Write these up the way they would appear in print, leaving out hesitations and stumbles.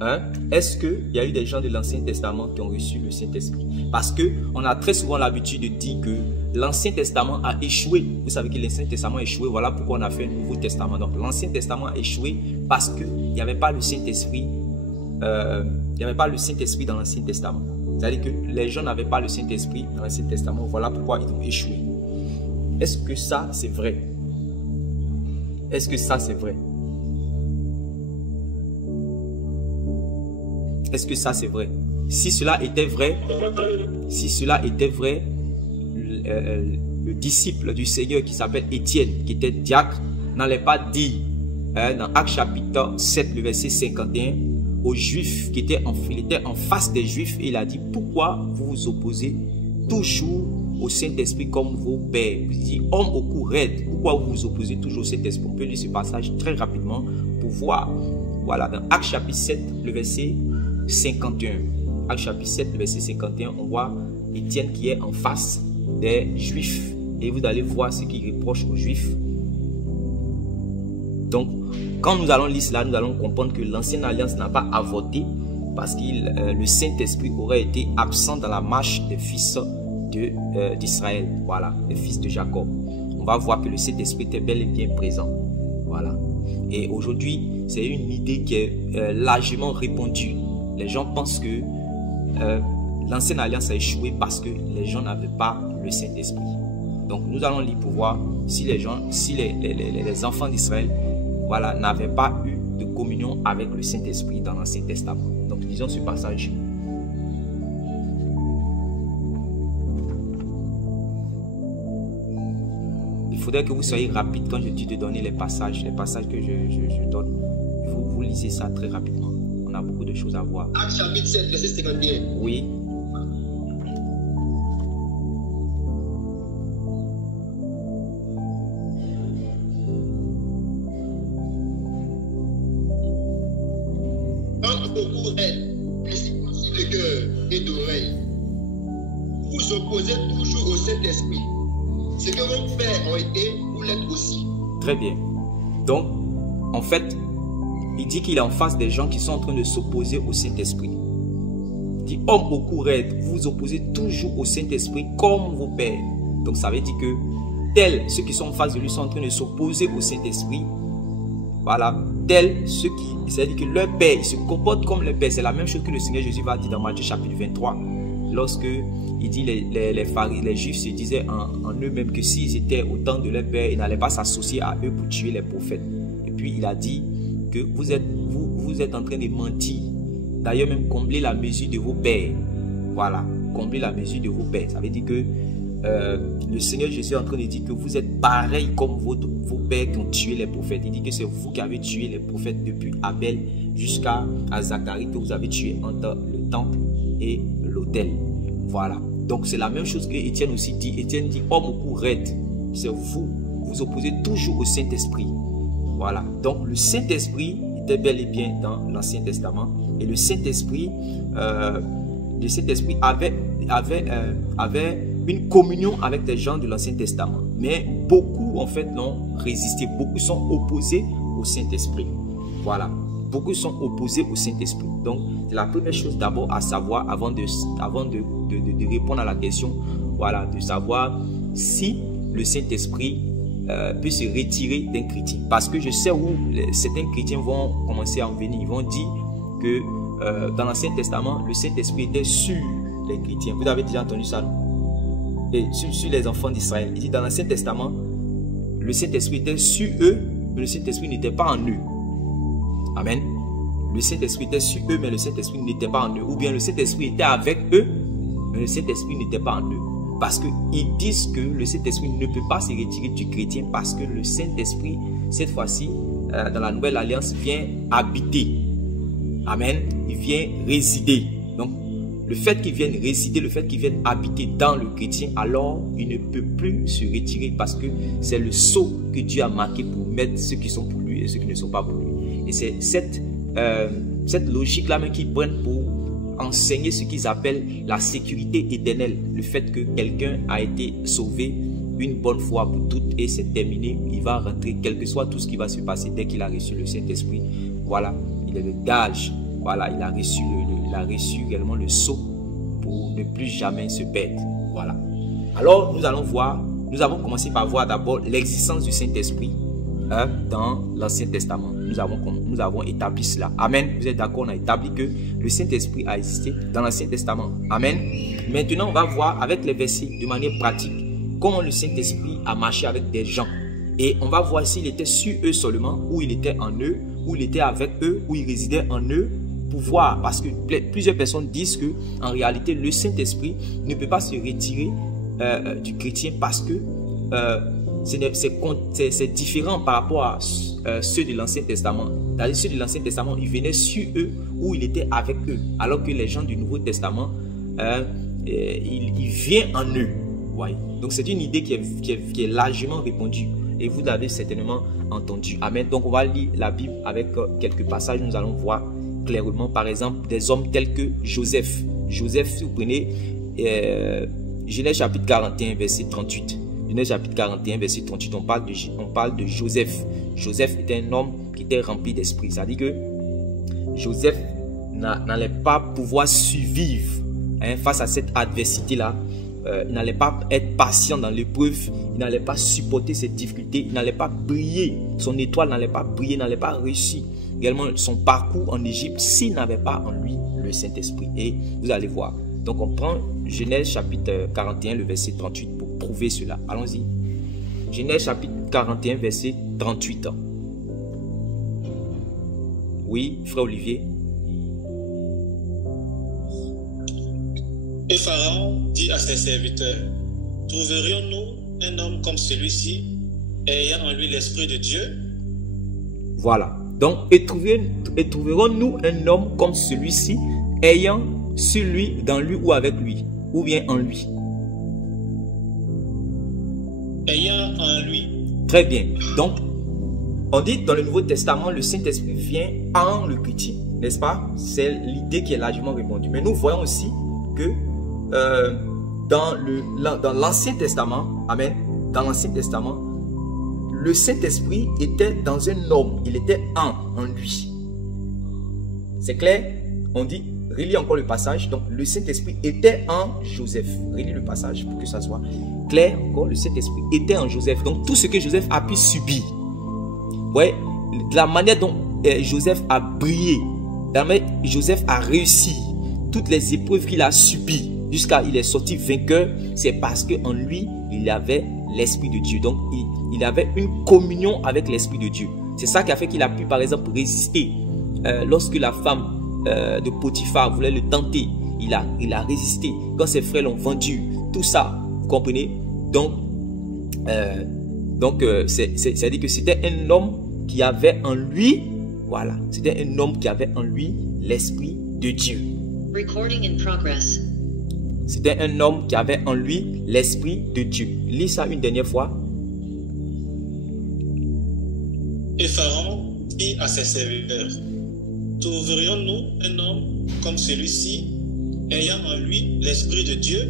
hein, est-ce qu'il y a eu des gens de l'Ancien Testament qui ont reçu le Saint-Esprit? Parce qu'on a très souvent l'habitude de dire que l'Ancien Testament a échoué. Vous savez que l'Ancien Testament a échoué, voilà pourquoi on a fait un Nouveau Testament. Donc l'Ancien Testament a échoué parce qu'il n'y avait pas le Saint-Esprit. Il n'y avait pas le Saint-Esprit dans l'Ancien Testament. C'est-à-dire que les gens n'avaient pas le Saint-Esprit dans l'Ancien Testament. Voilà pourquoi ils ont échoué. Est-ce que ça, c'est vrai? Est-ce que ça, c'est vrai? Est-ce que ça, c'est vrai? Si cela était vrai, le disciple du Seigneur qui s'appelle Étienne, qui était diacre, n'allait pas dire dans Actes chapitre 7, le verset 51, aux Juifs qui étaient il était en face des Juifs et il a dit: pourquoi vous vous opposez toujours au Saint-Esprit comme vos pères? Il dit: homme au cou raide, pourquoi vous vous opposez toujours au Saint-Esprit? On peut lire ce passage très rapidement pour voir. Voilà, dans Actes chapitre 7, le verset 51. Actes chapitre 7, le verset 51, on voit Étienne qui est en face des Juifs. Et vous allez voir ce qu'il reproche aux Juifs. Donc, quand nous allons lire cela, nous allons comprendre que l'Ancienne Alliance n'a pas avorté parce que le Saint-Esprit aurait été absent dans la marche des fils d'Israël. Voilà, les fils de Jacob. On va voir que le Saint-Esprit était bel et bien présent. Voilà. Et aujourd'hui, c'est une idée qui est largement répandue. Les gens pensent que l'Ancienne Alliance a échoué parce que les gens n'avaient pas le Saint-Esprit. Donc nous allons lire pour voir si les enfants d'Israël, voilà, n'avaient pas eu de communion avec le Saint-Esprit dans l'Ancien Testament. Donc lisons ce passage. Il faudrait que vous soyez rapide quand je dis de donner les passages que je donne. Vous lisez ça très rapidement. On a beaucoup de choses à voir. Acte chapitre 7, verset 51. Oui. Entre beaucoup d'aide, ainsi aussi de cœur et d'oreille. Vous opposez toujours au Saint-Esprit. Ce que vos pères ont été, vous l'êtes aussi. Très bien. Donc, en fait, il dit qu'il est en face des gens qui sont en train de s'opposer au Saint-Esprit. Il dit: homme au cou raide, vous vous opposez toujours au Saint-Esprit comme vos pères. Donc ça veut dire que ceux qui sont en face de lui sont en train de s'opposer au Saint-Esprit. Voilà, c'est-à-dire que leur père, ils se comportent comme leur père. C'est la même chose que le Seigneur Jésus va dire dans Matthieu chapitre 23. Lorsque il dit les Juifs se disaient en eux-mêmes que s'ils étaient au temps de leur père, ils n'allaient pas s'associer à eux pour tuer les prophètes. Et puis il a dit que vous êtes en train de mentir. D'ailleurs, même combler la mesure de vos pères. Voilà, combler la mesure de vos pères. Ça veut dire que le Seigneur Jésus est en train de dire que vous êtes pareil comme vos pères qui ont tué les prophètes. Il dit que c'est vous qui avez tué les prophètes depuis Abel jusqu'à Zacharie, que vous avez tué entre le temple et l'autel. Voilà. Donc c'est la même chose que Étienne aussi dit. Étienne dit: homme au cou raide. C'est vous opposez toujours au Saint-Esprit. Voilà. Donc le Saint-Esprit était bel et bien dans l'Ancien Testament. Et le Saint-Esprit avait une communion avec des gens de l'Ancien Testament. Mais beaucoup en fait l'ont résisté. Beaucoup sont opposés au Saint-Esprit. Voilà. Beaucoup sont opposés au Saint-Esprit. Donc c'est la première chose d'abord à savoir avant de répondre à la question. Voilà, de savoir si le Saint-Esprit peut se retirer d'un chrétien. Parce que je sais où certains chrétiens vont commencer à en venir. Ils vont dire que dans l'Ancien Testament, le Saint-Esprit était sur les chrétiens. Vous avez déjà entendu ça, non? Et sur les enfants d'Israël. Il dit dans l'Ancien Testament, le Saint-Esprit était sur eux, mais le Saint-Esprit n'était pas en eux. Amen. Le Saint-Esprit était sur eux, mais le Saint-Esprit n'était pas en eux. Ou bien le Saint-Esprit était avec eux, mais le Saint-Esprit n'était pas en eux. Parce qu'ils disent que le Saint-Esprit ne peut pas se retirer du chrétien parce que le Saint-Esprit, cette fois-ci, dans la Nouvelle Alliance, vient habiter. Amen. Il vient résider. Donc, le fait qu'il vienne résider, le fait qu'il vienne habiter dans le chrétien, alors il ne peut plus se retirer parce que c'est le sceau que Dieu a marqué pour mettre ceux qui sont pour lui et ceux qui ne sont pas pour lui. Et c'est cette logique-là même qu'ils prennent pour enseigner ce qu'ils appellent la sécurité éternelle. Le fait que quelqu'un a été sauvé une bonne fois pour toutes et c'est terminé. Il va rentrer, quel que soit tout ce qui va se passer dès qu'il a reçu le Saint-Esprit. Voilà, il est le gage Voilà, il a reçu également le sceau pour ne plus jamais se perdre. Voilà. Alors, nous avons commencé par voir d'abord l'existence du Saint-Esprit dans l'Ancien Testament. Nous avons établi cela. Amen. Vous êtes d'accord? On a établi que le Saint-Esprit a existé dans l'Ancien Testament. Amen. Maintenant, on va voir avec les versets de manière pratique comment le Saint-Esprit a marché avec des gens. Et on va voir s'il était sur eux seulement, ou il était en eux, ou il était avec eux, ou il résidait en eux, pour voir. Parce que plusieurs personnes disent que en réalité, le Saint-Esprit ne peut pas se retirer du chrétien parce que c'est différent par rapport à ceux de l'Ancien Testament. Dans ceux de l'Ancien Testament, il venait sur eux ou il était avec eux. Alors que les gens du Nouveau Testament, il vient en eux. Ouais. Donc c'est une idée qui est largement répandue. Et vous l'avez certainement entendu. Amen. Donc on va lire la Bible avec quelques passages. Nous allons voir clairement, par exemple, des hommes tels que Joseph. Joseph, si vous prenez Genèse chapitre 41, verset 38. Genèse chapitre 41, verset 38, on parle de Joseph. Joseph était un homme qui était rempli d'esprit. C'est-à-dire que Joseph n'allait pas pouvoir survivre face à cette adversité-là. Il n'allait pas être patient dans l'épreuve. Il n'allait pas supporter cette difficulté. Il n'allait pas briller. Son étoile n'allait pas briller, n'allait pas réussir. Également, son parcours en Égypte, s'il n'avait pas en lui le Saint-Esprit. Et vous allez voir. Donc, on prend Genèse chapitre 41, le verset 38 pour prouver cela. Allons-y. Genèse chapitre 41, verset 38. Oui, frère Olivier. Et Pharaon dit à ses serviteurs, trouverions-nous un homme comme celui-ci, ayant en lui l'Esprit de Dieu? Voilà. Donc, et trouverons-nous un homme comme celui-ci, ayant sur lui, dans lui ou avec lui, ou bien en lui? Ayant en lui. Très bien. Donc, on dit dans le Nouveau Testament, le Saint-Esprit vient en le chrétien, n'est-ce pas? C'est l'idée qui est largement répandue. Mais nous voyons aussi que dans l'Ancien Testament, amen, dans l'Ancien Testament, le Saint-Esprit était dans un homme, il était en lui. C'est clair? On dit, relis encore le passage. Donc, le Saint-Esprit était en Joseph. Relis le passage pour que ça soit clair. Encore, le Saint-Esprit était en Joseph. Donc, tout ce que Joseph a pu subir, ouais, de la manière dont Joseph a brillé, de la manière dont Joseph a réussi, toutes les épreuves qu'il a subies jusqu'à il est sorti vainqueur, c'est parce qu'en lui, il avait l'Esprit de Dieu. Donc, il avait une communion avec l'Esprit de Dieu. C'est ça qui a fait qu'il a pu, par exemple, résister. Lorsque la femme de Potiphar voulait le tenter, il a résisté. Quand ses frères l'ont vendu, tout ça, vous comprenez? Donc, c'est-à-dire que c'était un homme qui avait en lui, voilà, c'était un homme qui avait en lui l'Esprit de Dieu. Recording in progress. C'était un homme qui avait en lui l'Esprit de Dieu. Lis ça une dernière fois. Et Pharaon dit à ses serviteurs, trouverions-nous un homme comme celui-ci, ayant en lui l'Esprit de Dieu?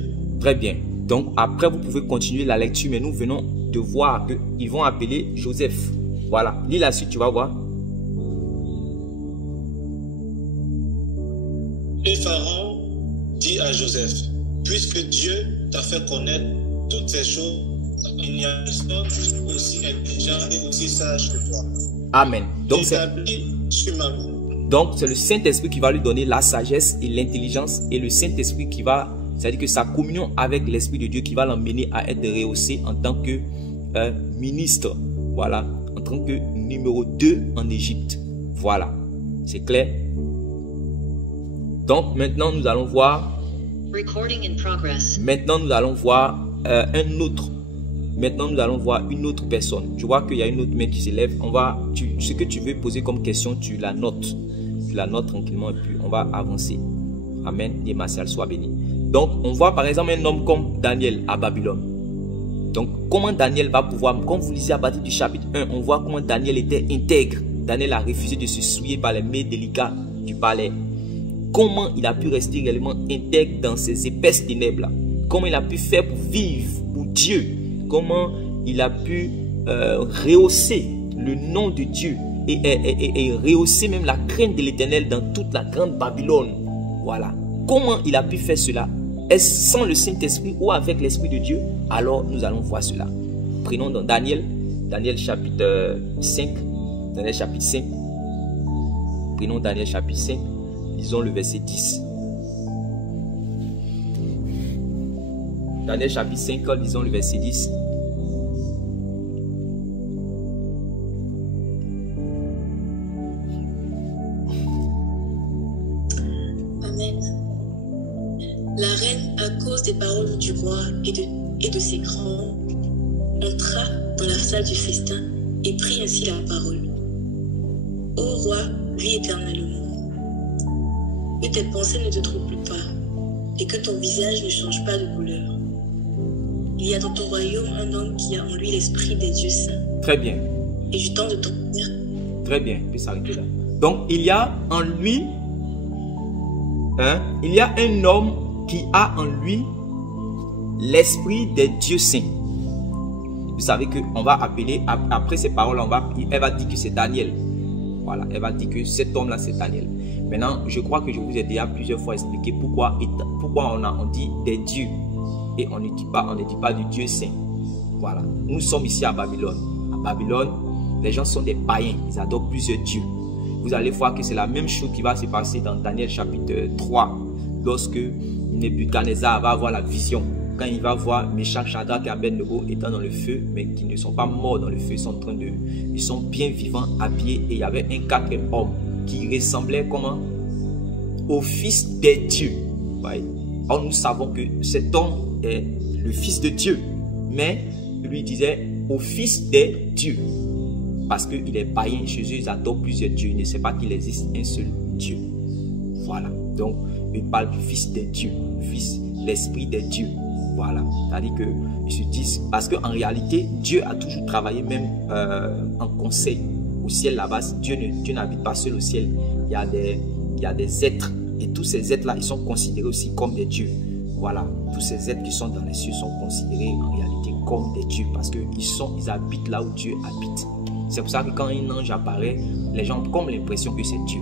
Très bien. Donc après, vous pouvez continuer la lecture, mais nous venons de voir qu'ils vont appeler Joseph. Voilà. Lis la suite, tu vas voir. Et Pharaon dit à Joseph, puisque Dieu t'a fait connaître toutes ces choses, il n'y a personne aussi intelligent et aussi sage que toi. Amen. Donc c'est le Saint-Esprit qui va lui donner la sagesse et l'intelligence, et le Saint-Esprit qui va, c'est-à-dire que sa communion avec l'Esprit de Dieu qui va l'emmener à être rehaussé en tant que ministre, voilà, en tant que numéro 2 en Égypte. Voilà, c'est clair. Donc maintenant nous allons voir. Recording in progress. Maintenant nous allons voir un autre. Maintenant nous allons voir une autre personne. Je vois qu'il y a une autre main qui s'élève. Ce que tu veux poser comme question, tu la notes. Tu la notes tranquillement et puis on va avancer. Amen. Et Martial soit béni. Donc on voit par exemple un homme comme Daniel à Babylone. Donc comment Daniel va pouvoir, comme vous lisez à partir du chapitre 1, on voit comment Daniel était intègre. Daniel a refusé de se souiller par les mets délicats du palais. Comment il a pu rester réellement intègre dans ces épaisses ténèbres-là? Comment il a pu faire pour vivre pour Dieu? Comment il a pu rehausser le nom de Dieu et rehausser même la crainte de l'Éternel dans toute la grande Babylone. Voilà. Comment il a pu faire cela? Est-ce sans le Saint-Esprit ou avec l'Esprit de Dieu? Alors nous allons voir cela. Prenons dans Daniel chapitre 5. Daniel chapitre 5. Prenons Daniel chapitre 5. Lisons le verset 10. Daniel chapitre 5, lisons le verset 10. La reine, à cause des paroles du roi et de ses grands, entra dans la salle du festin et prit ainsi la parole. Ô roi, vis éternellement. Que tes pensées ne te troublent pas et que ton visage ne change pas de couleur. Il y a dans ton royaume un homme qui a en lui l'esprit des dieux saints. Très bien. Et du temps de ton père. Très bien, on peut s'arrêter là. Donc, il y a en lui, il y a un homme qui a en lui l'esprit des dieux saints. Vous savez qu'on va appeler, après ces paroles, elle va dire que c'est Daniel. Voilà, elle va dire que cet homme-là, c'est Daniel. Maintenant, je crois que je vous ai déjà plusieurs fois expliqué pourquoi on dit des dieux et on ne dit pas du Dieu saint. Voilà, nous sommes ici à Babylone. À Babylone, les gens sont des païens, ils adorent plusieurs dieux. Vous allez voir que c'est la même chose qui va se passer dans Daniel chapitre 3, lorsque Nebuchadnezzar va avoir la vision. Quand il va voir Meshach, Shadrach et Abednego étant dans le feu, mais qui ne sont pas morts dans le feu, ils sont bien vivants, habillés. Et il y avait un quatrième homme qui ressemblait comment? Au fils des dieux. Ouais. Or, nous savons que cet homme est le fils de Dieu, mais lui disait au fils des dieux. Parce qu'il est païen, chez eux, ils adorent plusieurs dieux. Il ne sait pas qu'il existe un seul Dieu. Voilà. Donc, il parle du fils des dieux, l'esprit des dieux. Voilà. C'est-à-dire qu'ils se disent, parce qu'en réalité, Dieu a toujours travaillé même en conseil. Au ciel là-bas, Dieu n'habite pas seul au ciel. Il y a des êtres. Et tous ces êtres-là, ils sont considérés aussi comme des dieux. Voilà. Tous ces êtres qui sont dans les cieux sont considérés en réalité comme des dieux. Parce qu'ils habitent là où Dieu habite. C'est pour ça que quand un ange apparaît, les gens ont comme l'impression que c'est Dieu.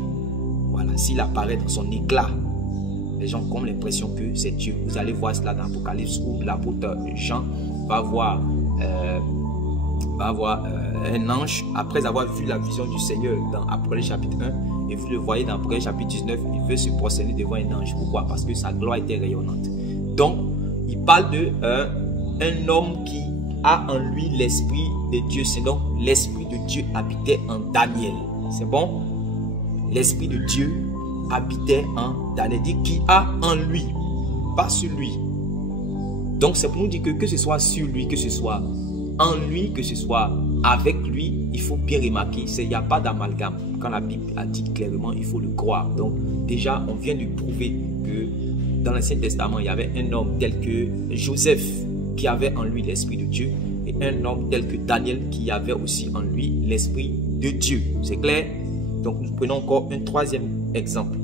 Voilà. S'il apparaît dans son éclat, les gens ont comme l'impression que c'est Dieu. Vous allez voir cela dans l'Apocalypse où l'apôtre Jean va voir un ange après avoir vu la vision du Seigneur dans Apocalypse chapitre 1. Et vous le voyez dans Apocalypse chapitre 19, il veut se prosterner devant un ange. Pourquoi? Parce que sa gloire était rayonnante. Donc, il parle d'un homme qui a en lui l'esprit de Dieu. C'est donc l'esprit de Dieu habitait en Daniel. C'est bon? L'esprit de Dieu habitait en Daniel. Dit qui a en lui, pas sur lui. Donc c'est pour nous dire que ce soit sur lui, que ce soit en lui, que ce soit avec lui, il faut bien remarquer, il n'y a pas d'amalgame. Quand la Bible a dit clairement, il faut le croire. Donc déjà, on vient de prouver que dans l'Ancien Testament, il y avait un homme tel que Joseph qui avait en lui l'esprit de Dieu et un homme tel que Daniel qui avait aussi en lui l'esprit de Dieu. C'est clair? Donc nous prenons encore un troisième exemple.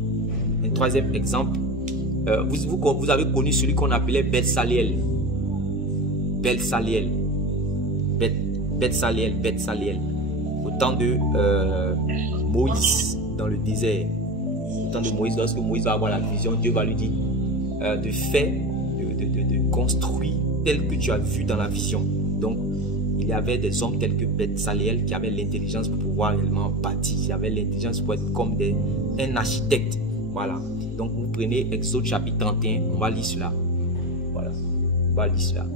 Un troisième exemple. Vous avez connu celui qu'on appelait Bethsaliel. Bethsaliel. Au temps de Moïse dans le désert. Au temps de Moïse, lorsque Moïse va avoir la vision, Dieu va lui dire de faire, de construire tel que tu as vu dans la vision. Donc, il y avait des hommes tels que Bethsaliel qui avaient l'intelligence pour pouvoir réellement bâtir. Il avait l'intelligence pour être comme un architecte. Voilà. Donc, vous prenez Exode chapitre 31, on va lire cela. Voilà. On va lire cela.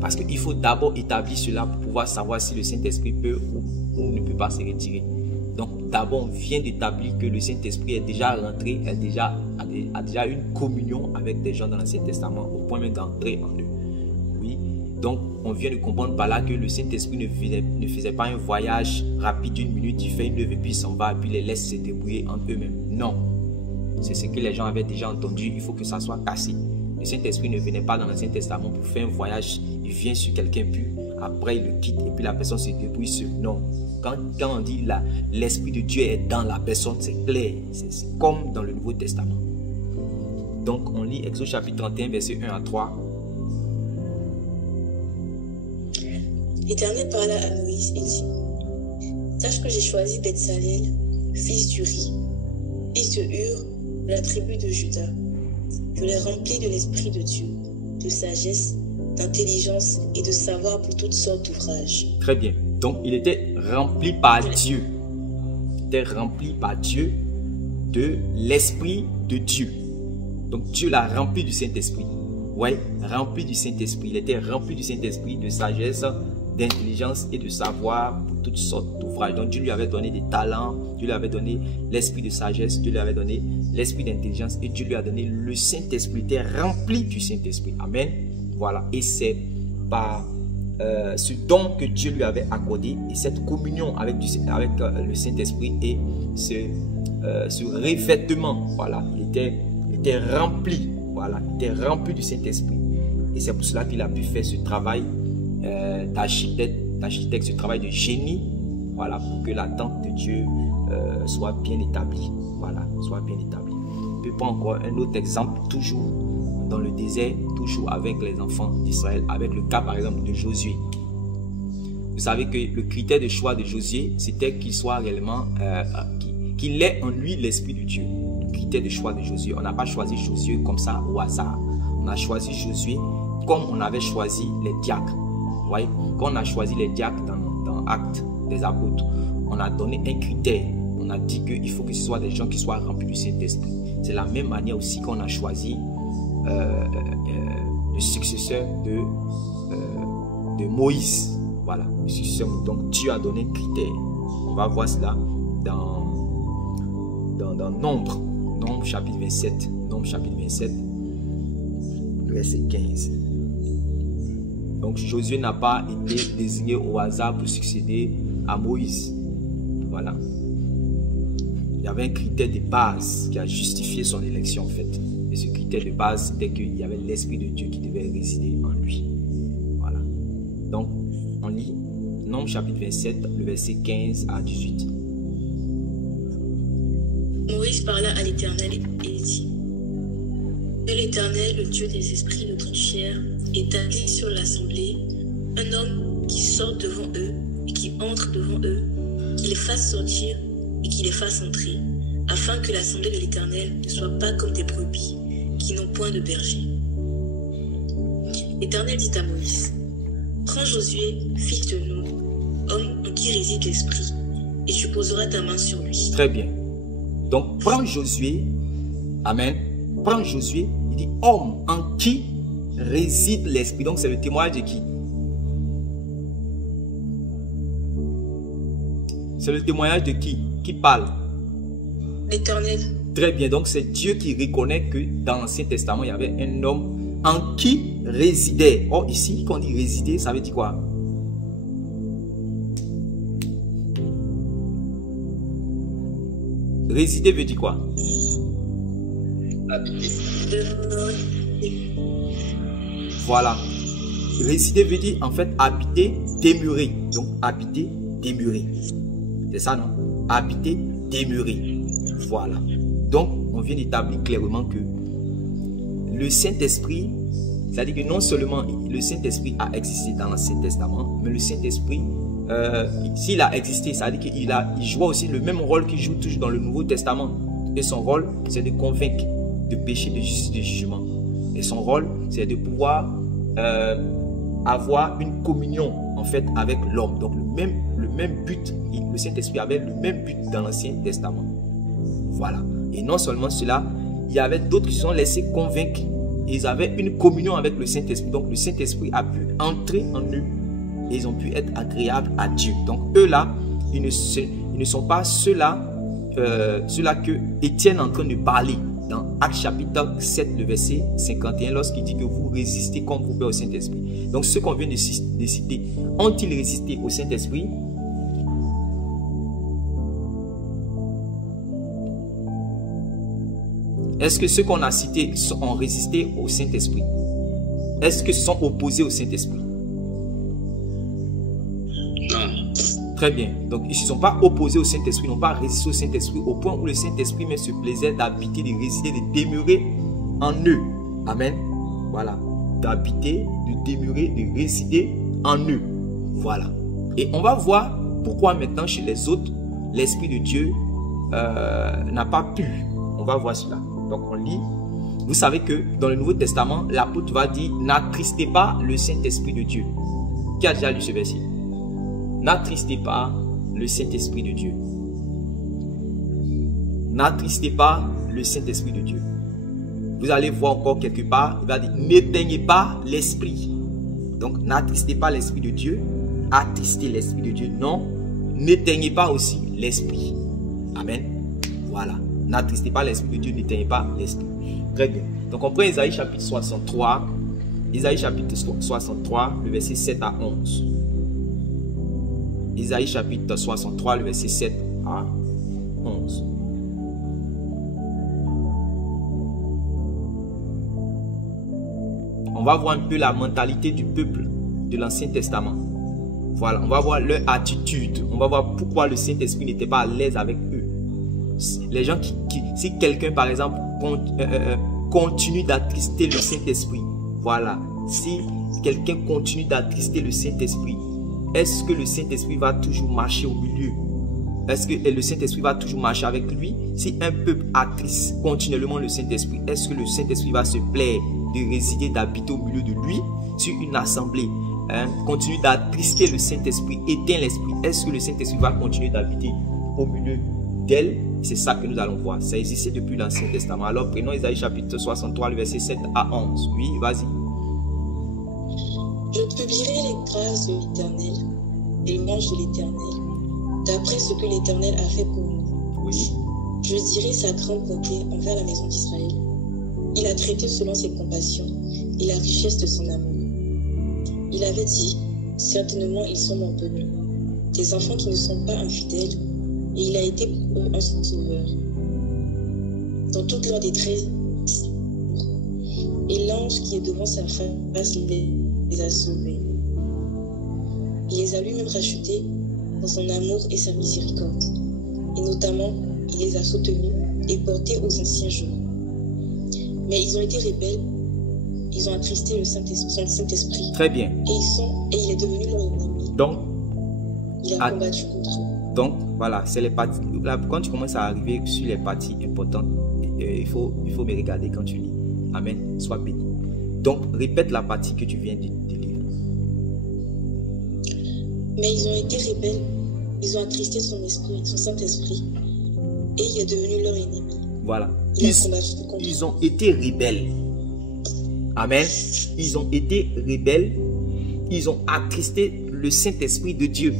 Parce qu'il faut d'abord établir cela pour pouvoir savoir si le Saint-Esprit peut ou ne peut pas se retirer. Donc, d'abord, on vient d'établir que le Saint-Esprit est déjà rentré, a déjà une communion avec des gens dans l'Ancien Testament, au point même d'entrer en eux. Oui. Donc, on vient de comprendre par là que le Saint-Esprit ne faisait pas un voyage rapide d'une minute, il fait une œuvre et puis il s'en va et puis les laisse se débrouiller entre eux-mêmes. Non. C'est ce que les gens avaient déjà entendu, il faut que ça soit cassé. Le Saint-Esprit ne venait pas dans l'Ancien Testament pour faire un voyage, il vient sur quelqu'un puis après il le quitte et puis la personne se débrouille seule. Non. Quand on dit l'Esprit de Dieu est dans la personne, c'est clair. C'est comme dans le Nouveau Testament. Donc on lit Exode chapitre 31, verset 1 à 3. L'Éternel parla à Moïse et dit: Sache que j'ai choisi Betsalel, fils d'Uri, fils de Hur, de la tribu de Juda. Je l'ai rempli de l'Esprit de Dieu, de sagesse, d'intelligence et de savoir pour toutes sortes d'ouvrages. Très bien. Donc, il était rempli par Dieu. Il était rempli par Dieu de l'Esprit de Dieu. Donc, Dieu l'a rempli du Saint-Esprit. Oui, rempli du Saint-Esprit. Il était rempli du Saint-Esprit, de sagesse, d'intelligence et de savoir pour toutes sortes d'ouvrages. Donc, Dieu lui avait donné des talents, Dieu lui avait donné l'esprit de sagesse, Dieu lui avait donné l'esprit d'intelligence et Dieu lui a donné le Saint-Esprit. Il était rempli du Saint-Esprit. Amen. Voilà. Et c'est par ce don que Dieu lui avait accordé et cette communion avec le Saint-Esprit et ce revêtement. Voilà. Il était rempli. Voilà. Il était rempli du Saint-Esprit. Et c'est pour cela qu'il a pu faire ce travail d'architecte, ce travail de génie, voilà, pour que l'attente de Dieu soit bien établie. Voilà, soit bien établie. On peut prendre encore un autre exemple, toujours dans le désert, toujours avec les enfants d'Israël, avec le cas par exemple de Josué. Vous savez que le critère de choix de Josué, c'était qu'il soit réellement, qu'il ait en lui l'Esprit de Dieu. Le critère de choix de Josué. On n'a pas choisi Josué comme ça au hasard. On a choisi Josué comme on avait choisi les diacres. Vous voyez, quand on a choisi les diacres dans Actes des Apôtres, on a donné un critère. On a dit qu'il faut que ce soit des gens qui soient remplis du Saint-Esprit. C'est la même manière aussi qu'on a choisi le successeur de Moïse. Voilà, le successeur. Donc Dieu a donné un critère. On va voir cela dans Nombre chapitre 27. Nombre chapitre 27, verset 15. Donc Josué n'a pas été désigné au hasard pour succéder à Moïse. Voilà. Il y avait un critère de base qui a justifié son élection en fait. Et ce critère de base, c'était qu'il y avait l'Esprit de Dieu qui devait résider en lui. Voilà. Donc, on lit Nombre chapitre 27, le verset 15 à 18. Moïse parla à l'Éternel et dit: Que l'Éternel, le Dieu des esprits de toute chair, établit sur l'assemblée un homme qui sort devant eux et qui entre devant eux, qui les fasse sortir et qui les fasse entrer, afin que l'assemblée de l'Éternel ne soit pas comme des brebis qui n'ont point de berger. L'Éternel dit à Moïse: Prends Josué, fils de Nun, homme en qui réside l'Esprit, et tu poseras ta main sur lui. Très bien. Donc, prends Josué. Amen. Prends Josué. Il dit homme en qui réside l'Esprit. Donc, c'est le témoignage de qui? C'est le témoignage de qui? Qui parle? L'Éternel. Très bien. Donc, c'est Dieu qui reconnaît que dans l'Ancien Testament, il y avait un homme en qui résidait. Or, ici, quand on dit résider, ça veut dire quoi? Résider veut dire quoi? Voilà. Résider veut dire en fait habiter, demeurer. Donc habiter, demeurer. C'est ça, non? Habiter, demeurer. Voilà. Donc on vient d'établir clairement que le Saint-Esprit, c'est-à-dire que non seulement le Saint-Esprit a existé dans l'Ancien Testament, mais le Saint-Esprit, s'il a existé, c'est-à-dire qu'il joue aussi le même rôle qu'il joue toujours dans le Nouveau Testament. Et son rôle, c'est de convaincre de péché, de justice, de jugement. Et son rôle, c'est de pouvoir avoir une communion en fait avec l'homme. Donc le même but, le Saint-Esprit avait le même but dans l'Ancien Testament. Voilà. Et non seulement cela, il y avait d'autres qui se sont laissés convaincre. Ils avaient une communion avec le Saint-Esprit. Donc le Saint-Esprit a pu entrer en eux. Et ils ont pu être agréables à Dieu. Donc eux-là, ils ne sont pas ceux-là que Étienne est en train de parler dans Actes chapitre 7, le verset 51, lorsqu'il dit que vous résistez comme vous plaît au Saint-Esprit. Donc ceux qu'on vient de citer, ont-ils résisté au Saint-Esprit? Est-ce que ceux qu'on a cités ont résisté au Saint-Esprit? Est-ce qu'ils sont opposés au Saint-Esprit? Très bien. Donc, ils ne se sont pas opposés au Saint-Esprit, n'ont pas résisté au Saint-Esprit au point où le Saint-Esprit met ce plaisir d'habiter, de résider, de demeurer en eux. Amen. Voilà. D'habiter, de demeurer, de résider en eux. Voilà. Et on va voir pourquoi maintenant chez les autres, l'Esprit de Dieu n'a pas pu? On va voir cela. Donc on lit. Vous savez que dans le Nouveau Testament, l'apôtre va dire, n'attristez pas le Saint-Esprit de Dieu. Qui a déjà lu ce verset? N'attristez pas le Saint-Esprit de Dieu. N'attristez pas le Saint-Esprit de Dieu. Vous allez voir encore quelque part, il va dire, n'éteignez pas l'Esprit. Donc, n'attristez pas l'Esprit de Dieu. Attristez l'Esprit de Dieu. Non, n'éteignez pas aussi l'Esprit. Amen. Voilà. N'attristez pas l'Esprit de Dieu, n'éteignez pas l'Esprit. Très bien. Donc, on prend Isaïe chapitre 63. Isaïe chapitre 63, le verset 7 à 11. Isaïe chapitre 63, le verset 7 à 11. On va voir un peu la mentalité du peuple de l'Ancien Testament. Voilà, on va voir leur attitude. On va voir pourquoi le Saint-Esprit n'était pas à l'aise avec eux. Les gens si quelqu'un, par exemple, continue d'attrister le Saint-Esprit, voilà, si quelqu'un continue d'attrister le Saint-Esprit, est-ce que le Saint-Esprit va toujours marcher au milieu? Est-ce que le Saint-Esprit va toujours marcher avec lui? Si un peuple attriste continuellement le Saint-Esprit, est-ce que le Saint-Esprit va se plaire de résider, d'habiter au milieu de lui? Si une assemblée continue d'attrister le Saint-Esprit, éteint l'Esprit, est-ce que le Saint-Esprit va continuer d'habiter au milieu d'elle? C'est ça que nous allons voir. Ça existait depuis l'Ancien Testament. Alors prenons Isaïe chapitre 63, le verset 7 à 11. Oui, vas-y. Je publierai les grâces de l'Éternel et l'ange de l'Éternel, d'après ce que l'Éternel a fait pour nous. Oui. Je dirai sa grande bonté envers la maison d'Israël. Il a traité selon ses compassions et la richesse de son amour. Il avait dit, certainement ils sont mon peuple, des enfants qui ne sont pas infidèles, et il a été pour eux un sauveur. Dans toute leur détresse, et l'ange qui est devant sa face les a sauvés. Il les a lui-même rachetés dans son amour et sa miséricorde. Et notamment, il les a soutenus et portés aux anciens jours. Mais ils ont été rebelles, ils ont attristé son Saint-Esprit. Très bien. Et il est devenu leur ennemi. Donc, il a combattu contre eux. Donc, voilà, c'est les parties. Là, quand tu commences à arriver sur les parties importantes, il faut me regarder quand tu lis. Amen. Sois béni. Donc, répète la partie que tu viens de lire. Mais ils ont été rebelles, ils ont attristé son esprit, son Saint-Esprit, et il est devenu leur ennemi. Voilà. Ils ont été rebelles. Amen. Ils ont été rebelles. Ils ont attristé le Saint-Esprit de Dieu.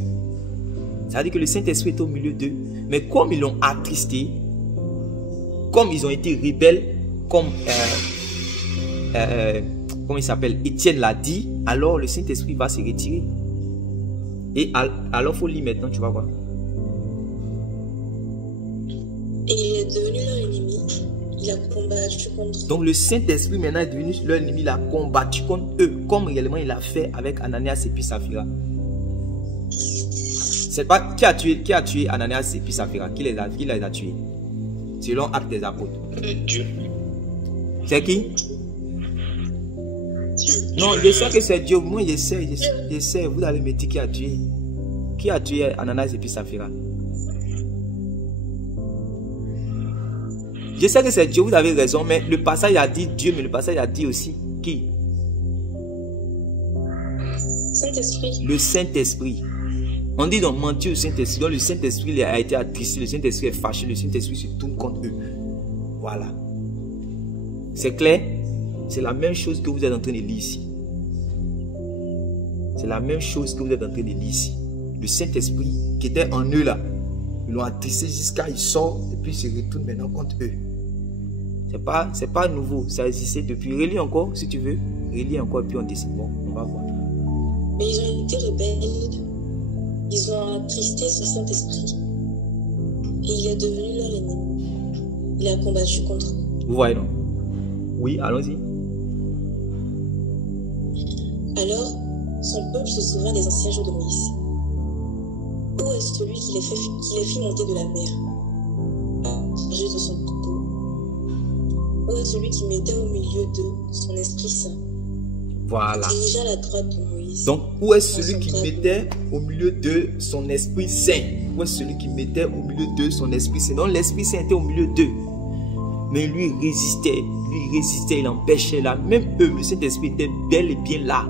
Ça veut dire que le Saint-Esprit est au milieu d'eux. Mais comme ils l'ont attristé, comme ils ont été rebelles, comme comment il s'appelle, Étienne l'a dit, alors le Saint-Esprit va se retirer. Et alors il faut lire maintenant, tu vas voir. Et il est devenu leur ennemi. Il a combattu contre eux. Donc le Saint-Esprit maintenant est devenu leur ennemi. Il a combattu contre eux, comme réellement il a fait avec Ananias et puis Saphira. C'est pas qui a tué Ananias et puis Saphira. Qui les a tués? Selon Actes des Apôtres. Dieu. C'est qui? Dieu. Non, je sais que c'est Dieu. Moi, je sais. Vous allez me dire qui a tué. Qui a tué Ananias et puis Saphira? Je sais que c'est Dieu, vous avez raison, mais le passage a dit Dieu, mais le passage a dit aussi qui? Saint-Esprit. Le Saint-Esprit. On dit donc mentir au Saint-Esprit. Donc le Saint-Esprit a été attristé, le Saint-Esprit est fâché, le Saint-Esprit se tourne contre eux. Voilà. C'est clair? C'est la même chose que vous êtes en train de lire ici. C'est la même chose que vous êtes en train de lire ici. Le Saint-Esprit qui était en eux là, ils l'ont attristé jusqu'à il sort et puis il se retourne maintenant contre eux. C'est pas nouveau, ça existait depuis. Relis encore si tu veux. Relis encore et puis on décide. Bon, on va voir. Mais ils ont été rebelles. Ils ont attristé son Saint-Esprit. Et il est devenu leur ennemi. Il a combattu contre eux. Vous voyez non? Oui, allons-y. Alors, son peuple se souvint des anciens jours de Moïse. Où est celui qui les fit monter de la mer, chargé de son couteau? Où est celui qui mettait au milieu d'eux son Esprit Saint? Voilà. Dirigea la droite de Moïse. Donc, où est celui qui mettait au milieu de son Esprit Saint? Où est celui qui mettait au milieu de son Esprit Saint? Donc, l'Esprit Saint était au milieu d'eux. Mais lui, il résistait, il empêchait là. Même eux, le Saint-Esprit était bel et bien là.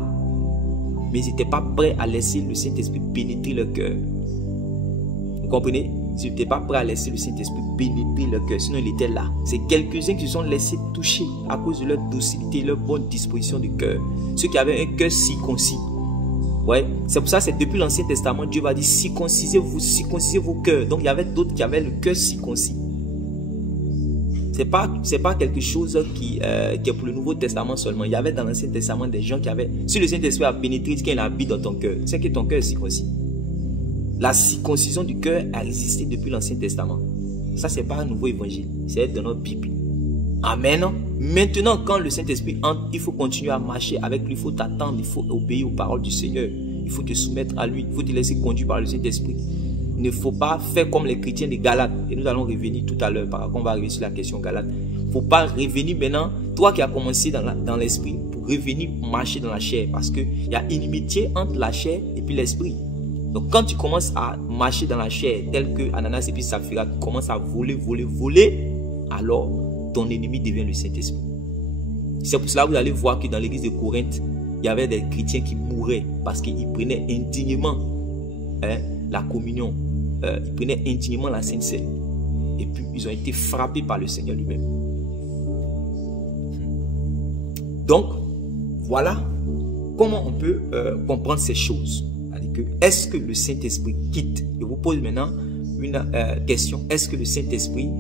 Mais ils n'étaient pas prêts à laisser le Saint-Esprit pénétrer leur cœur. Vous comprenez? Ils n'étaient pas prêts à laisser le Saint-Esprit pénétrer leur cœur. Sinon, il était là. C'est quelques-uns qui se sont laissés toucher à cause de leur docilité, leur bonne disposition de cœur. Ceux qui avaient un cœur circoncis. Ouais, c'est pour ça, c'est depuis l'Ancien Testament, Dieu va dire circoncisez vos cœurs. Donc, il y avait d'autres qui avaient le cœur circoncis. C'est pas quelque chose qui est pour le Nouveau Testament seulement. Il y avait dans l'Ancien Testament des gens qui avaient... Si le Saint-Esprit a pénétré, quand il habite dans ton cœur, c'est que ton cœur est circoncis. La circoncision du cœur a existé depuis l'Ancien Testament. Ça, c'est pas un nouveau évangile. C'est dans notre Bible. Amen. Maintenant, quand le Saint-Esprit entre, il faut continuer à marcher avec lui. Il faut t'attendre, il faut obéir aux paroles du Seigneur. Il faut te soumettre à lui. Il faut te laisser conduire par le Saint-Esprit. Il ne faut pas faire comme les chrétiens de Galates. Et nous allons revenir tout à l'heure. Par contre, on va arriver sur la question Galates. Il ne faut pas revenir maintenant. Toi qui as commencé dans l'esprit, pour revenir marcher dans la chair. Parce qu'il y a inimitié entre la chair et puis l'esprit. Donc quand tu commences à marcher dans la chair, tel que Ananas et puis Saphira, tu commences à voler, alors ton ennemi devient le Saint-Esprit. C'est pour cela que vous allez voir que dans l'église de Corinthe, il y avait des chrétiens qui mouraient parce qu'ils prenaient indignement la communion. Ils prenaient indignement la Sainte Seine. Et puis ils ont été frappés par le Seigneur lui-même. Donc, voilà comment on peut comprendre ces choses. Est-ce que le Saint-Esprit quitte? Je vous pose maintenant une question. Est-ce que le Saint-Esprit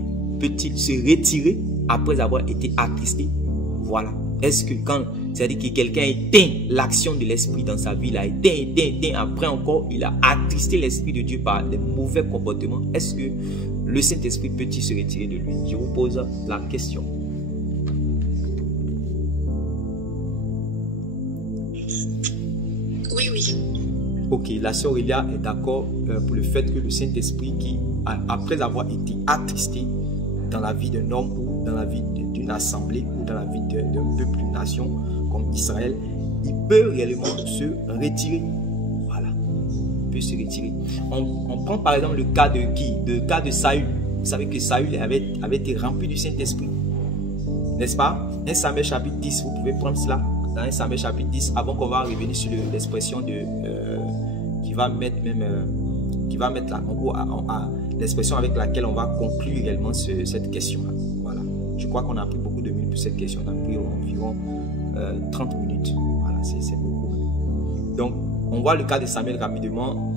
peut-il se retirer après avoir été attristé? Voilà. Est-ce que quand, c'est-à-dire que quelqu'un éteint l'action de l'Esprit dans sa vie, il a éteint, après encore, il a attristé l'Esprit de Dieu par des mauvais comportements, est-ce que le Saint-Esprit peut-il se retirer de lui? Je vous pose la question. Oui. Ok, la sœur Aurélia est d'accord pour le fait que le Saint-Esprit, qui, après avoir été attristé dans la vie d'un homme ou dans la vie d'une assemblée ou dans la vie d'un peuple, d'une nation comme Israël, il peut réellement se retirer. Voilà, il peut se retirer. On prend par exemple le cas de qui? Le cas de Saül. Vous savez que Saül avait été rempli du Saint-Esprit. N'est-ce pas? 1 Samuel chapitre 10, vous pouvez prendre cela. Dans 1 Samuel chapitre 10, avant qu'on va revenir sur l'expression de... qui va mettre là, en gros, l'expression avec laquelle on va conclure également cette question-là. Voilà. Je crois qu'on a pris beaucoup de minutes pour cette question. On a pris environ 30 minutes. Voilà, c'est beaucoup. Donc, on voit le cas de Samuel rapidement.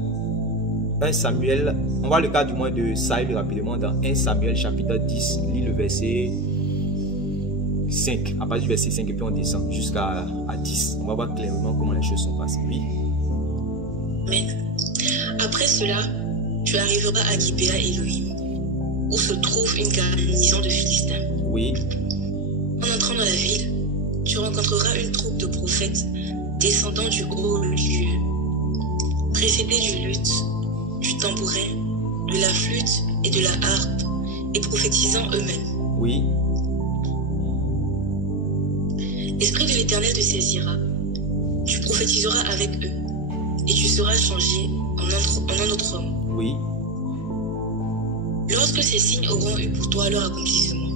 1 Samuel, on voit le cas du moins de Saül rapidement dans 1 Samuel chapitre 10. Lis le verset 5. À partir du verset 5 et puis on descend jusqu'à 10. On va voir clairement comment les choses sont passées. Oui. Amen. Après cela, tu arriveras à Gibea Elohim, où se trouve une garnison de Philistins. Oui. En entrant dans la ville, tu rencontreras une troupe de prophètes descendant du haut lieu, précédés du luth, du tambourin, de la flûte et de la harpe, et prophétisant eux-mêmes. Oui. L'Esprit de l'Éternel te saisira. Tu prophétiseras avec eux, et tu seras changé en un autre homme. Oui. Lorsque ces signes auront eu pour toi leur accomplissement,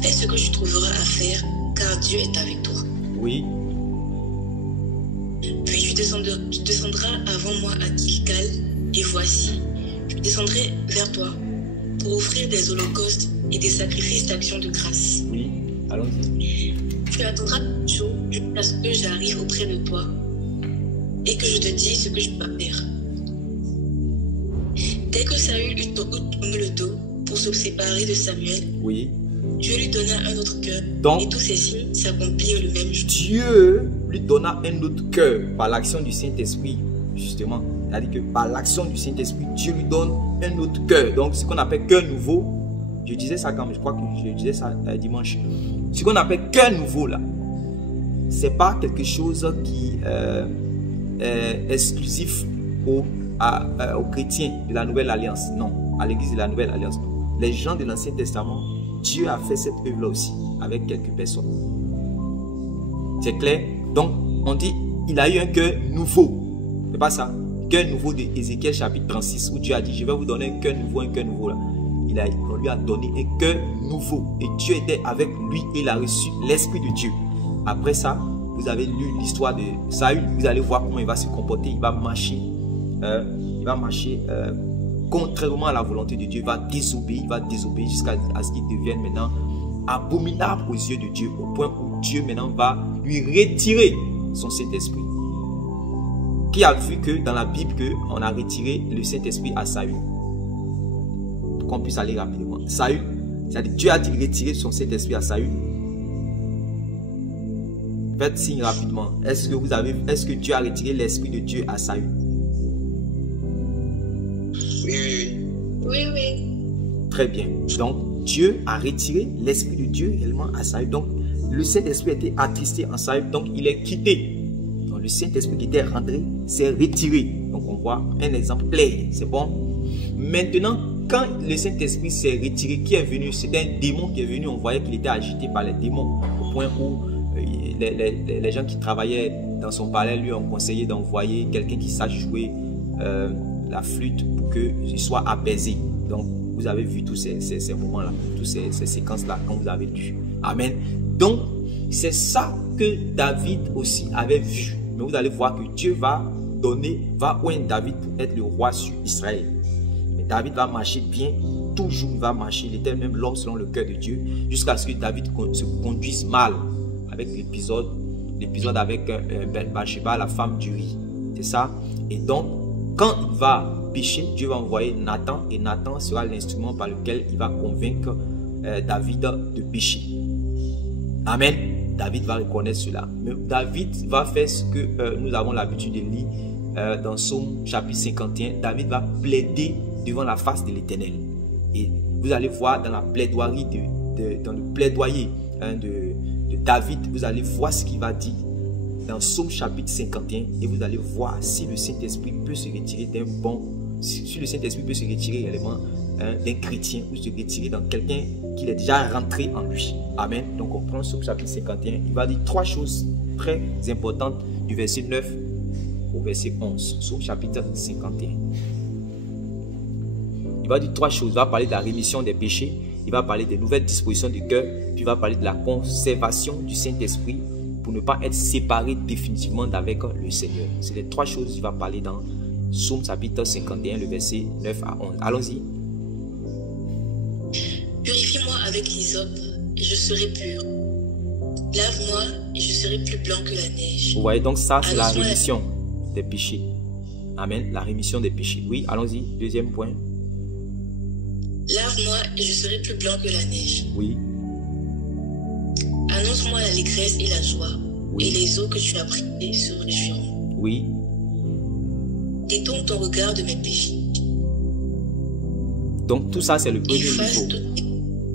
fais ce que tu trouveras à faire, car Dieu est avec toi. Oui. Puis tu descendras avant moi à Gilgal, et voici, je descendrai vers toi pour offrir des holocaustes et des sacrifices d'action de grâce. Oui. Allons-y. Tu attendras toujours jusqu'à ce que j'arrive auprès de toi et que je te dise ce que je dois faire. Dès que Saül eut tourné le dos pour se séparer de Samuel, oui. Dieu lui donna un autre cœur. Donc, et tous ces signes s'accomplirent le même jour. Dieu lui donna un autre cœur par l'action du Saint-Esprit, justement. C'est-à-dire que par l'action du Saint-Esprit, Dieu lui donne un autre cœur. Donc, ce qu'on appelle cœur nouveau, je disais ça quand je crois que je disais ça dimanche. Ce qu'on appelle cœur nouveau là, c'est pas quelque chose qui est exclusif aux chrétiens de la Nouvelle Alliance. Non, à l'église de la Nouvelle Alliance. Non. Les gens de l'Ancien Testament, Dieu a fait cette œuvre là aussi avec quelques personnes. C'est clair? Donc, on dit, il a eu un cœur nouveau. C'est pas ça? Cœur nouveau de Ézéchiel chapitre 36, où Dieu a dit, je vais vous donner un cœur nouveau là. On lui a donné un cœur nouveau. Et Dieu était avec lui et il a reçu l'Esprit de Dieu. Après ça, vous avez lu l'histoire de Saül. Vous allez voir comment il va se comporter. Il va marcher contrairement à la volonté de Dieu. Il va désobéir jusqu'à ce qu'il devienne maintenant abominable aux yeux de Dieu. Au point où Dieu maintenant va lui retirer son Saint-Esprit. Qui a vu que dans la Bible qu'on a retiré le Saint-Esprit à Saül? Pour qu'on puisse aller rapidement. Saül, c'est-à-dire Dieu a-t-il retiré son Saint-Esprit à Saül? Faites signe rapidement. Est-ce que Dieu a retiré l'Esprit de Dieu à Saül? Oui. Très bien. Donc, Dieu a retiré l'Esprit de Dieu réellement à Saül. Donc, le Saint-Esprit a été attristé en Saül. Donc, il est quitté. Donc, le Saint-Esprit qui était rentré s'est retiré. Donc, on voit un exemple clair. C'est bon? Maintenant, quand le Saint-Esprit s'est retiré, qui est venu? C'était un démon qui est venu. On voyait qu'il était agité par les démons. Au point où les gens qui travaillaient dans son palais lui ont conseillé d'envoyer quelqu'un qui sache jouer la flûte pour qu'il soit apaisé. Donc, vous avez vu tous ces moments-là, toutes ces séquences-là quand vous avez lu. Amen. Donc, c'est ça que David aussi avait vu. Mais vous allez voir que Dieu va oindre David pour être le roi sur Israël. Mais David va marcher bien, toujours il va marcher. Il était même l'homme selon le cœur de Dieu, jusqu'à ce que David se conduise mal avec l'épisode avec Bathsheba, la femme d'Uri. C'est ça. Et donc, quand il va pécher, Dieu va envoyer Nathan, et Nathan sera l'instrument par lequel il va convaincre David de pécher. Amen. David va reconnaître cela. Mais David va faire ce que nous avons l'habitude de lire dans Psaume chapitre 51. David va plaider devant la face de l'Éternel. Et vous allez voir dans la plaidoirie dans le plaidoyer de David, vous allez voir ce qu'il va dire dans Psaume chapitre 51, et vous allez voir si le Saint-Esprit peut se retirer si le Saint-Esprit peut se retirer réellement d'un chrétien, ou se retirer dans quelqu'un qui est déjà rentré en lui. Amen. Donc on prend Psaume chapitre 51, il va dire trois choses très importantes du verset 9 au verset 11. Psaume chapitre 51. Il va dire trois choses. Il va parler de la rémission des péchés, il va parler des nouvelles dispositions du cœur, puis il va parler de la conservation du Saint-Esprit pour ne pas être séparé définitivement d'avec le Seigneur. C'est les trois choses qu'il va parler dans Psaume chapitre 51, le verset 9 à 11. Allons-y. Purifie-moi avec l'hysope et je serai pur. Lave-moi et je serai plus blanc que la neige. Vous voyez, donc ça c'est la rémission des péchés. Amen, la rémission des péchés. Oui, allons-y, deuxième point. Lave-moi et je serai plus blanc que la neige. Oui. Annonce-moi l'allégresse et la joie, oui. Et les eaux que tu as priées se réjouiront. Oui. Détourne ton regard de mes péchés. Donc tout ça c'est le premier niveau.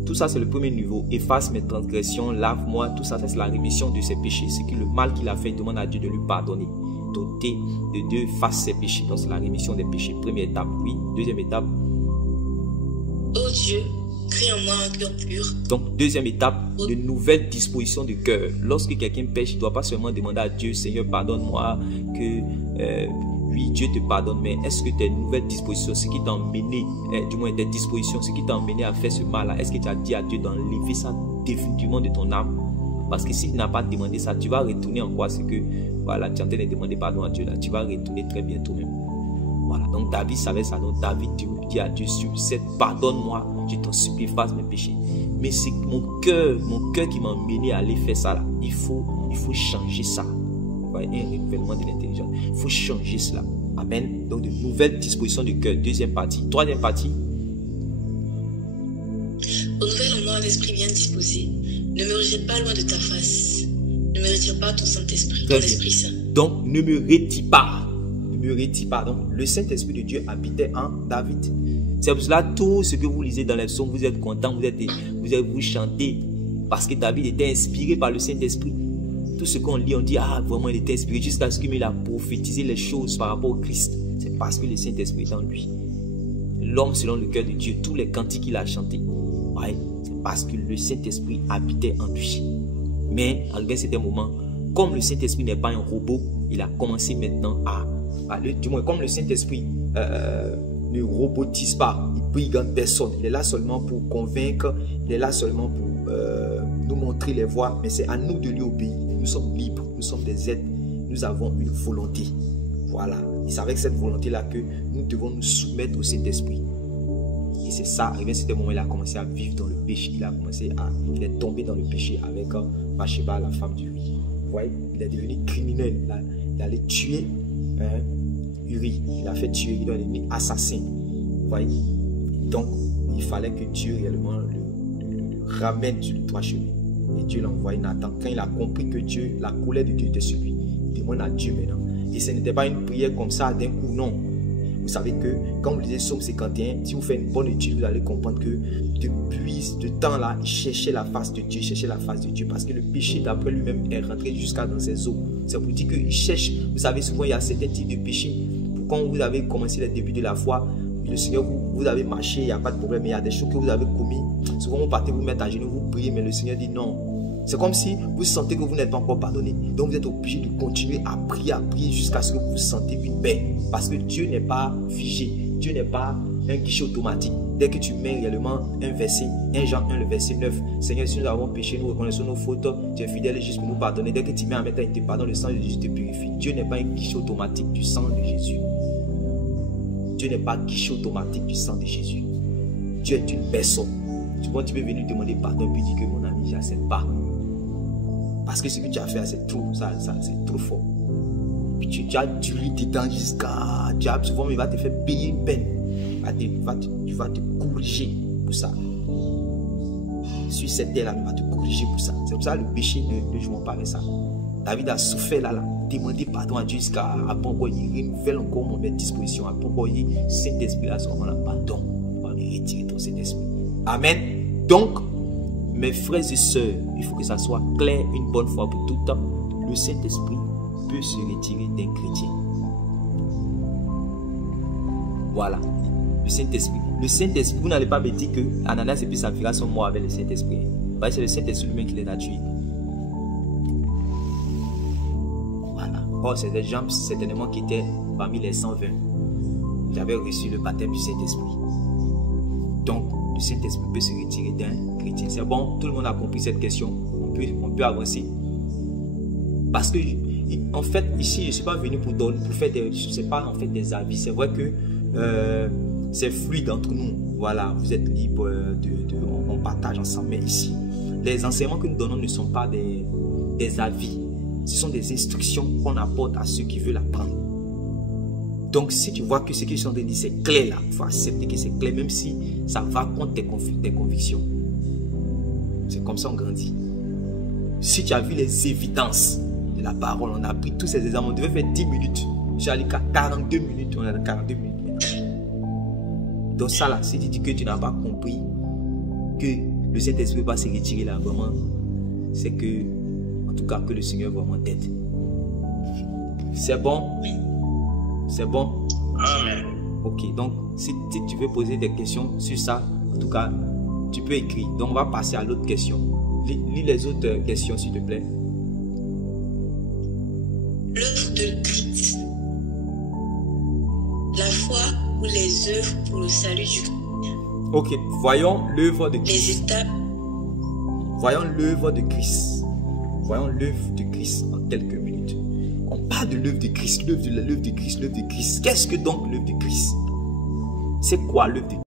Tout ça c'est le premier niveau. Efface mes transgressions, lave-moi. Tout ça c'est la rémission de ses péchés. C'est que le mal qu'il a fait, il demande à Dieu de lui pardonner. Doté de Dieu, efface ses péchés. Donc c'est la rémission des péchés. Première étape, oui. Deuxième étape. Oh Dieu, crée en moi un cœur pur. Donc, deuxième étape, de nouvelles dispositions du cœur. Lorsque quelqu'un pêche, il ne doit pas seulement demander à Dieu, Seigneur, pardonne-moi, que oui, Dieu te pardonne, mais est-ce que tes nouvelles dispositions, ce qui t'a emmené, du moins tes dispositions, ce qui t'a emmené à faire ce mal-là, est-ce que tu as dit à Dieu d'enlever ça définitivement de ton âme? Parce que si tu n'as pas demandé ça, tu vas retourner en quoi? C'est que, voilà, tu es en train de demander pardon à Dieu là, tu vas retourner très bientôt même. Voilà, donc David savait ça, donc David dit à Dieu, pardonne-moi, je t'en supplie, efface mes péchés. Mais c'est mon cœur qui m'a mené à aller faire ça là. Il faut changer ça. Vous voyez, un renouvellement de l'intelligence. Il faut changer cela. Amen. Donc de nouvelles dispositions du cœur. Deuxième partie. Troisième partie. Renouvelle en moi un esprit bien disposé. Ne me rejette pas loin de ta face. Ne me retire pas ton Saint-Esprit, ton Esprit Saint. Donc ne me retire pas. Donc le Saint-Esprit de Dieu habitait en David. C'est pour cela tout ce que vous lisez dans les psaumes, vous êtes content, vous chantez, parce que David était inspiré par le Saint-Esprit. Tout ce qu'on lit, on dit, ah vraiment il était inspiré, jusqu'à ce qu'il a prophétisé les choses par rapport au Christ. C'est parce que le Saint-Esprit est en lui. L'homme selon le cœur de Dieu, tous les cantiques qu'il a chantés, ouais, c'est parce que le Saint-Esprit habitait en lui. Mais arrivé à certains moments, comme le Saint-Esprit n'est pas un robot, il a commencé maintenant du moins comme le Saint-Esprit ne robotise pas, il brigande personne, il est là seulement pour convaincre, il est là seulement pour nous montrer les voies, mais c'est à nous de lui obéir. Nous sommes libres, nous sommes des êtres, nous avons une volonté. Voilà, et c'est avec cette volonté-là que nous devons nous soumettre au Saint-Esprit. Et c'est ça, arrivé à ce moment, il a commencé à vivre dans le péché, il est tombé dans le péché avec Bathsheba, la femme d'Uri. Vous voyez, il est devenu criminel, il allait tuer Uri, il a fait tuer, il est devenu assassin. Vous voyez, donc il fallait que Dieu réellement le ramène sur le droit chemin. Et Dieu l'a envoyé Nathan. Quand il a compris que Dieu, la colère de Dieu était sur lui, il demande à Dieu maintenant. Et ce n'était pas une prière comme ça d'un coup, non. Vous savez que quand vous lisez Psaume 51, si vous faites une bonne étude, vous allez comprendre que depuis ce temps-là, il cherchait la face de Dieu, parce que le péché d'après lui-même est rentré jusqu'à dans ses os. C'est pour dire qu'il cherche. Vous savez, souvent il y a certains types de péchés. Quand vous avez commencé le début de la foi, le Seigneur, vous avez marché, il n'y a pas de problème, mais il y a des choses que vous avez commis. Souvent vous partez vous mettre à genoux, vous priez, mais le Seigneur dit non. C'est comme si vous sentez que vous n'êtes pas encore pardonné. Donc vous êtes obligé de continuer à prier jusqu'à ce que vous sentez une paix. Parce que Dieu n'est pas figé. Dieu n'est pas un guichet automatique. Dès que tu mets réellement un verset, 1 Jean 1, le verset 9, Seigneur, si nous avons péché, nous reconnaissons nos fautes, tu es fidèle et juste pour nous pardonner. Dès que tu mets à mettre un te pardon, le sang de Jésus te purifie. Dieu n'est pas un guichet automatique du sang de Jésus. Dieu n'est pas guichet automatique du sang de Jésus. Dieu est une personne. Tu vois, tu peux venir demander pardon puis dire que mon ami, j'accepte pas. Parce que ce que tu as fait, c'est trop, c'est trop fort. Puis tu as duré tes temps jusqu'à... Souvent, il va te faire payer une peine. Tu vas te corriger pour ça. Sur cette terre-là, il va te corriger pour ça. C'est pour ça que le péché ne joue pas avec ça. David a souffert là. Demander pardon à Dieu jusqu'à après il renouvelle encore mon disposition. Après Saint-Esprit là, ce moment-là, pardon. On va me retirer ton Saint-Esprit. Amen. Donc, mes frères et sœurs, il faut que ça soit clair une bonne fois pour tout temps. Le Saint-Esprit peut se retirer d'un chrétien. Voilà. Le Saint-Esprit. Le Saint-Esprit, vous n'allez pas me dire que Ananias et puis Saphira sont morts avec le Saint-Esprit. C'est le Saint-Esprit lui-même qui les a tués. Voilà. Or, c'est des gens certainement qui étaient parmi les 120. Qui avaient reçu le baptême du Saint-Esprit. Donc, le Saint-Esprit peut se retirer d'un chrétien. C'est bon, tout le monde a compris cette question. On peut avancer. Parce que, en fait, ici, je ne suis pas venu pour faire des... C'est pas en fait des avis. C'est vrai que c'est fluide entre nous. Voilà, vous êtes libre, on partage ensemble. Mais ici, les enseignements que nous donnons ne sont pas des avis. Ce sont des instructions qu'on apporte à ceux qui veulent apprendre. Donc, si tu vois que ce que je suis en train de dire, c'est clair là, il faut accepter que c'est clair, même si ça va contre tes convictions. C'est comme ça qu'on grandit. Si tu as vu les évidences de la parole, on a pris tous ces examens, on devait faire 10 minutes. J'ai allé qu'à 42 minutes, on a 42 minutes maintenant. Donc ça là, si tu dis que tu n'as pas compris que le Saint-Esprit va se retirer là, vraiment, c'est que, en tout cas, que le Seigneur vraiment t'aide. C'est bon? C'est bon? Amen. Ok, donc si tu veux poser des questions sur ça, en tout cas, tu peux écrire. Donc on va passer à l'autre question. Lis les autres questions s'il te plaît. L'œuvre de Christ. La foi ou les œuvres pour le salut du Christ. Ok, voyons l'œuvre de Christ. Les étapes. Voyons l'œuvre de Christ. Voyons l'œuvre de Christ en quelques minutes. On parle de l'œuvre de Christ, l'œuvre de Christ, l'œuvre de Christ. Qu'est-ce que donc l'œuvre de Christ? C'est quoi l'œuvre de Christ?